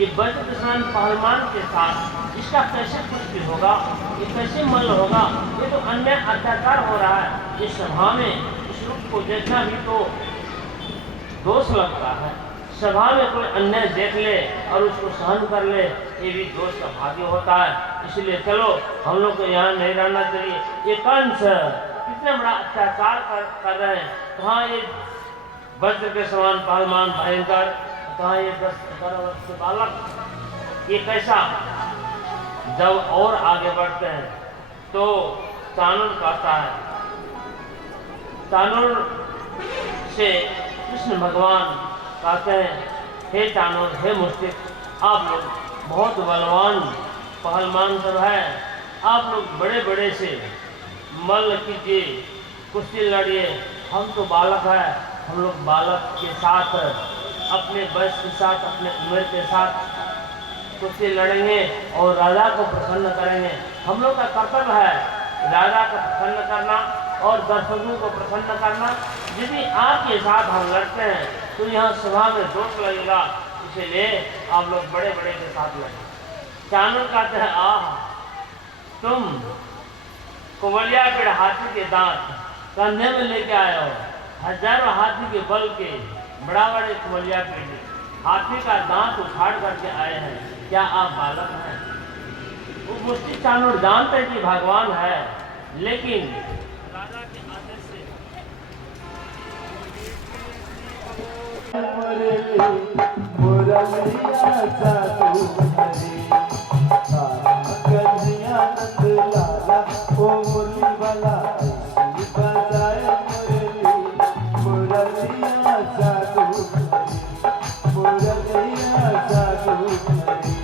ये वज्र के समान पहलवान के साथ इसका कैसे कुछ होगा, ये कैसे मल होगा, ये तो अन्याय अत्याचार हो रहा है। इस सभा में इस रूप को देखना भी तो दोष लगता है। सभा में कोई अन्याय देख ले और उसको सहन कर ले, ये भी दोष का भाग्य होता है। इसलिए चलो हम लोग को यहाँ नहीं रहना चाहिए। ये कंस कितने बड़ा अत्याचार कर रहे हैं, कहाँ ये वज्र के समान पहलवान भयंकर, कहाँ ये 10-12 वर्ष के बालक, ये कैसा। जब और आगे बढ़ते हैं तो चाणूर कहता है, चाणूर से कृष्ण भगवान कहते हैं, हे चाणूर, हे मुस्तिक, आप लोग बहुत बलवान पहलवान सब है, आप लोग बड़े बड़े से मल्ल कीजिए, कुश्ती लड़िए। हम तो बालक है, हम लोग बालक के साथ अपने वयस के साथ, अपने उम्र के साथ कुश्ती लड़ेंगे और राजा को प्रसन्न करेंगे। हम लोग का कर्तव्य है राजा को प्रसन्न करना और दर्शकों को प्रसन्न करना। यदि आपके साथ हम लड़ते हैं तो यहाँ सभा में दोष लगेगा, इसलिए आप लोग बड़े बड़े के साथ लड़ें। चाणूर कहते हैं, आह, तुम कुबलिया पेड़ हाथी के दांत कंधे में लेके आए हो, हजारों हाथी के बल के बड़ा बड़े कुमलिया के लिए हाथी का दांत उखाड़ करके आए हैं, क्या आप बालक हैं? वो मुष्टि चाणूर जानते हैं कि भगवान है, लेकिन राजा के आदेश से मुरलिया जादू हरी कन्हैया नंद लाला ओ मुरली वाला ऐसी बजाए मुरली मुरलिया जादू हरी मुरलिया जादू हरी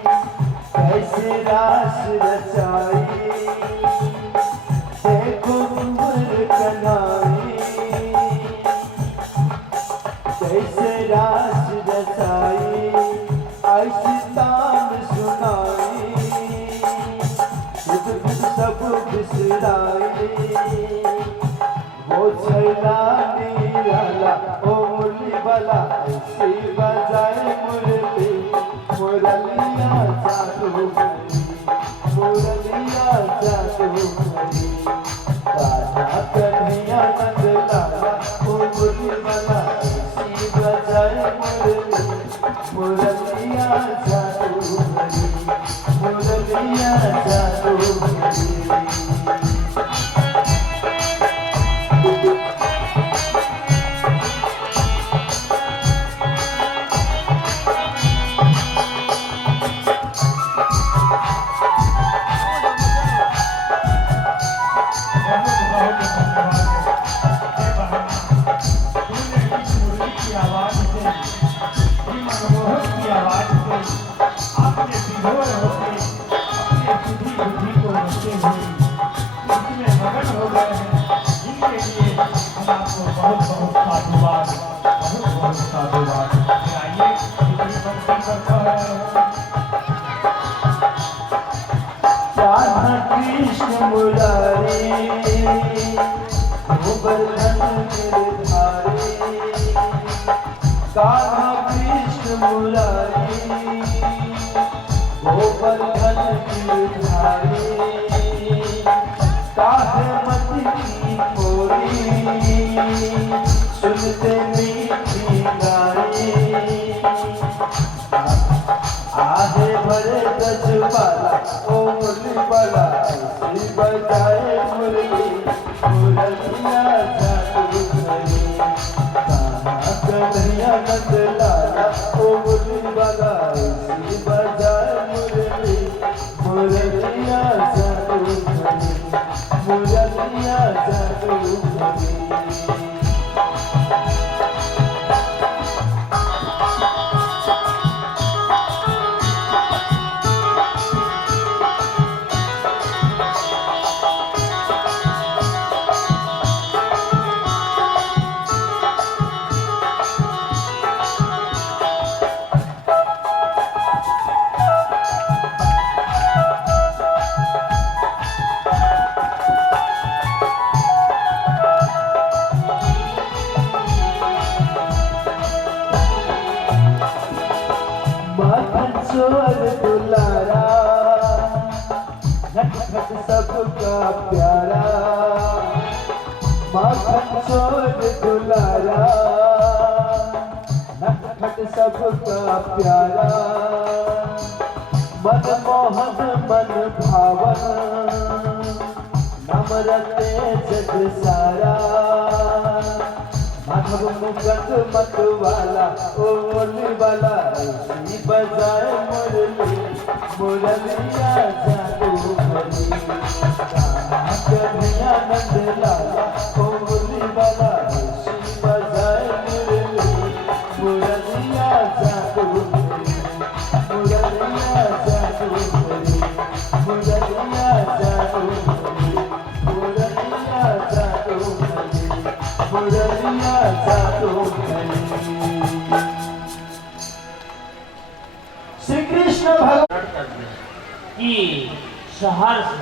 कैसे रास रचाई देखो कुंवर कन्हाई कैसे रास रचाई ऐसी तान सुनाई खुद खुद सब बिसराई वो छैला निराला ओ मुरली वाला ऐसी बजाए मुरली मुरलिया जादू हरी मुरलिया जादू हरी राजा कन्हैया नंद लाला ओ मुरली वाला ऐसी बजाए मुरली मुरलिया जादू हरी मुरलिया जादू हरी कृष्ण मुरारी गोवर्धन गिरधारी कान्हा कृष्ण मुरारी गोवर्धन गिरधारी काहे मति की कोरी सुनते मीठी गारी आधे भरे गज वाला ओ मुरली वाला ऐसी बजाए मुरली मुरलिया जादू हरी कन्हैया नंद लाला ओ मुरली वाला ऐसी बजाए मुरली मुरलिया जादू हरी मुरलिया जादू हरी चोर दुलारा नटखट सबका प्यारा माखन चोर दुलारा नटखट सबका प्यारा मनमोहन मन भावन नम्रते जग सारा माधव मुकुंद मत वाला ओ मुरली वाला ऐसी बजाए मुरली मुरलिया जादू हरी कन्हैया नंद लाला ओ मुरली वाला ऐसी बजाए मुरली मुरलिया जादू हरी मुरलिया जादू हरी मुरलिया जादू हरी मुरलिया जादू हरी मुरलिया जादू हरी कृष्ण भगवान कर दिया कि सहर्ष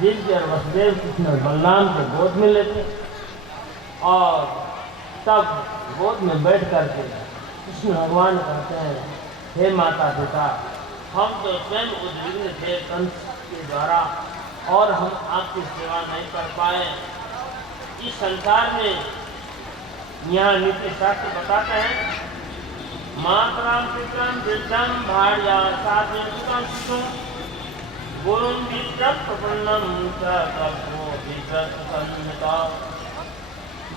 दिव्य और वसुदेव कृष्ण और बलराम को गोद में लेते और तब गोद में बैठ करके कृष्ण भगवान कहते हैं, हे माता पिता, हम तो स्वयं उद्विग्न थे कंस के द्वारा और हम आपकी सेवा नहीं कर पाए। इस संसार में यहाँ नीति शास्त्र बताते हैं, मातरम पितरम वृद्धम भार्या साधुम शिशु गुरुं विप्रपन्नम च तपो विप्रसन्नता।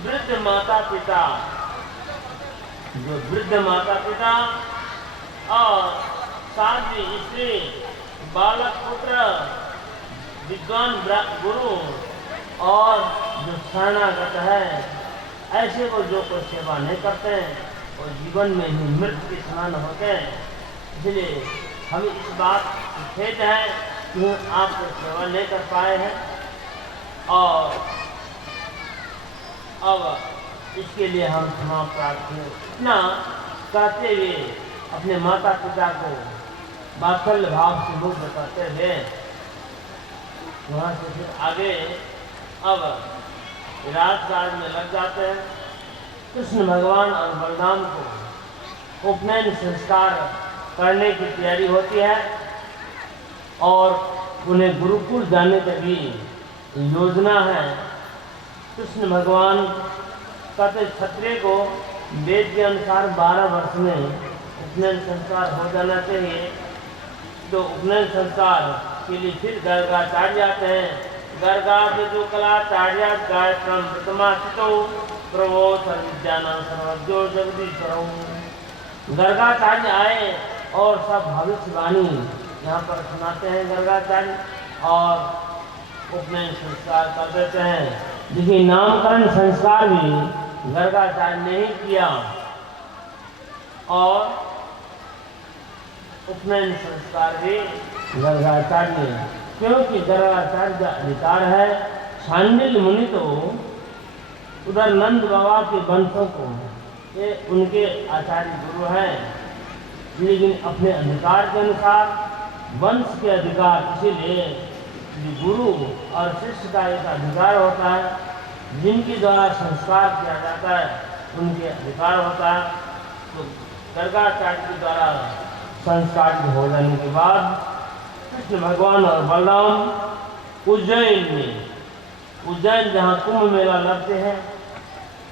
वृद्ध माता पिता, जो वृद्ध माता पिता और साध्वी स्त्री, बालक पुत्र, विद्वान गुरु और जो शरणागत है, ऐसे को जो कोई सेवा नहीं करते हैं और जीवन में ही मृत्यु के समान होते हैं। इसलिए हमें इस बात की खेद है कि हम आपको सेवा नहीं कर पाए हैं और अब इसके लिए हम क्षमा प्रार्थी इतना कहते हुए अपने माता पिता को वात्सल्य भाव से मुक्त करते हुए वहाँ से फिर आगे अब राजकाज में लग जाते हैं। कृष्ण भगवान और बलराम को उपनयन संस्कार करने की तैयारी होती है और उन्हें गुरुकुल जाने की भी योजना है। कृष्ण भगवान कहते क्षत्रिय को वेद के अनुसार 12 वर्ष में उपनयन संस्कार हो जाना चाहिए। तो उपनयन संस्कार के लिए फिर गर्गाचार्य आते हैं। गर्गा जो कलाचार्य गायत्रम प्रथमाचितो प्रभो सर्वज्ञानं सर्वज्ञो जगदीश्वरौ। गर्गाचार्य आए और सब भविष्यवाणी यहाँ पर सुनाते हैं गर्गाचार्य और उपनयन संस्कार कर देते हैं। देखिए नामकरण संस्कार भी गर्गाचार्य ने ही किया और उपनयन संस्कार भी गर्गाचार्य ने, क्योंकि गर्गाचार्य का अधिकार है। शांडिल्य मुनि तो उधर नंद बाबा के वंशों को ये उनके आचार्य गुरु हैं, लेकिन अपने अधिकार के अनुसार वंश के अधिकार, इसीलिए गुरु और शिष्य का एक अधिकार होता है जिनके द्वारा संस्कार किया जाता है, उनके अधिकार होता है। तो गर्गाचार्य के द्वारा संस्कार हो जाने के बाद कृष्ण भगवान और बलराम उज्जैन में, उज्जैन जहाँ कुंभ मेला लगते हैं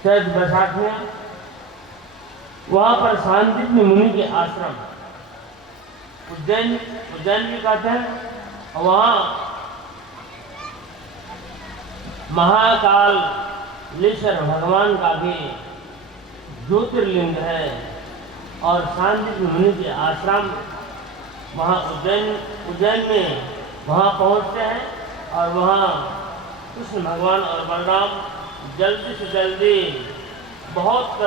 चैत बैसाख में, वहाँ पर सांदीपनि मुनि के आश्रम उज्जैन भी कहते हैं। वहाँ महाकालेश्वर भगवान का भी ज्योतिर्लिंग है और सांदीपनि मुनि के आश्रम वहाँ उज्जैन में वहाँ पहुँचते हैं और वहाँ कृष्ण भगवान और बलराम जल्दी से जल्दी बहुत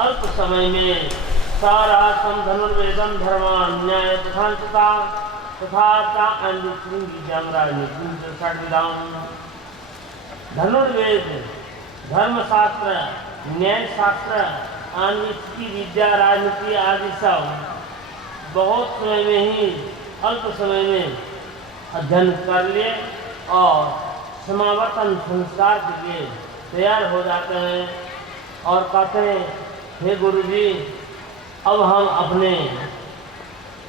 अल्प समय में सारा धनुर्वेदम धर्मान न्याय तथा धनुर्वेद, धर्मशास्त्र, न्याय शास्त्र, आंतरिक विद्या, राजनीति आदि सब बहुत समय में ही, अल्प समय में अध्ययन कर लिए और समावर्तन संस्कार के लिए तैयार हो जाते हैं और कहते हैं, हे गुरु जी, अब हम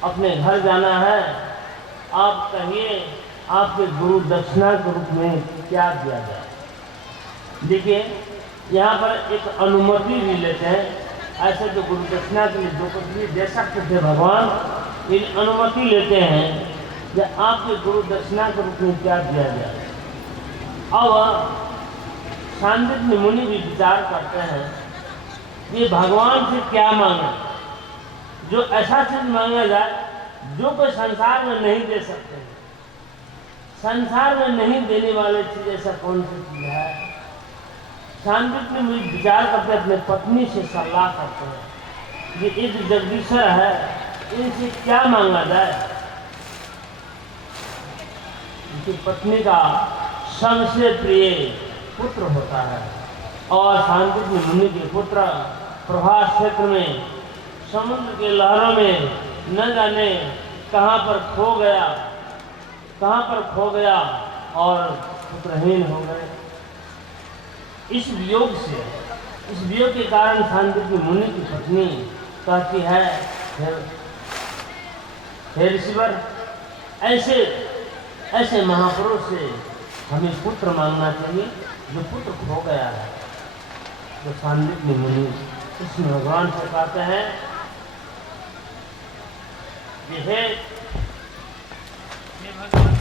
अपने घर जाना है, आप कहिए आपके गुरु दक्षिणा के रूप में क्या दिया जाए। देखिए यहाँ पर एक अनुमति भी लेते हैं। ऐसे तो गुरु दक्षिणा के लिए जो कुछ भी दे सकते थे भगवान, एक अनुमति लेते हैं कि आपके गुरु दक्षिणा के रूप में क्या दिया जाए। अब सांदीपनि मुनि भी विचार करते हैं कि भगवान से क्या मांगे, जो ऐसा चीज मांगा जाए जो कोई संसार में नहीं दे सकते। संसार में नहीं देने वाले चीज ऐसा कौन सी चीज है। सांदीपनि मुनि विचार करते, अपने पत्नी से सलाह करते हैं कि एक जगदीश्वर है, इनसे क्या मांगा जाए। उनकी पत्नी का सबसे प्रिय पुत्र होता है और सांदीपनि मुनि के पुत्र प्रभास क्षेत्र में समुद्र के लहरों में न जाने कहाँ पर खो गया और पुत्रहीन हो गए। इस वियोग के कारण सांदीपनि मुनि की पत्नी कहती है, हे ऋषिवर, ऐसे महापुरुष से हमें पुत्र मांगना चाहिए जो पुत्र खो गया है। तो सांदीपनि मुनि कृष्ण भगवान से कहते हैं, हे भगवान,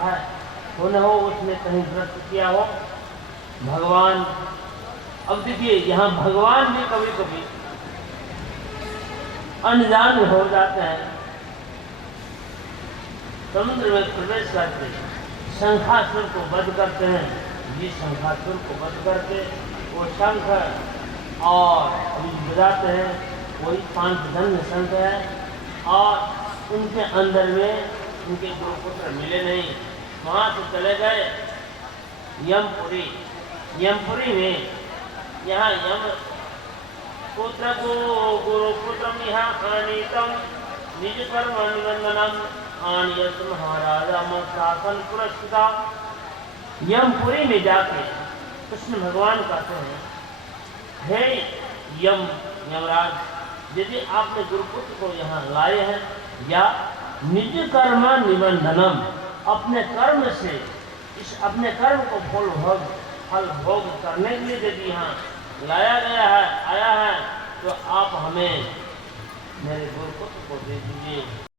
है होने हो उसने कहीं व्रत किया हो भगवान। अब देखिए यहाँ भगवान भी कभी कभी अनजान हो जाते हैं। समुद्र में प्रवेश करके शंखासुर को वध करते हैं। जिस शंखासुर को वध करके वो शंख और अभी बजाते हैं, वही 5 धन्य शंख है। और उनके अंदर में उनके 2 पुत्र मिले नहीं, वहाँ से चले गए यमपुरी में। यहाँ यम पुत्र को गुरुपुत्रम यहाँ आनीतम निज कर्म निबंधनम आनियत महाराजा शासन पुरस्कृता। यमपुरी में जाके कृष्ण भगवान कहते हैं, हे यमराज, यदि आपने गुरुपुत्र को यहाँ लाए हैं या निज कर्म निबंधनम, अपने कर्म से अपने कर्म को फल भोग करने के लिए यदि यहाँ आया है, तो आप हमें मेरे गुरुपुत्र को दे दीजिए।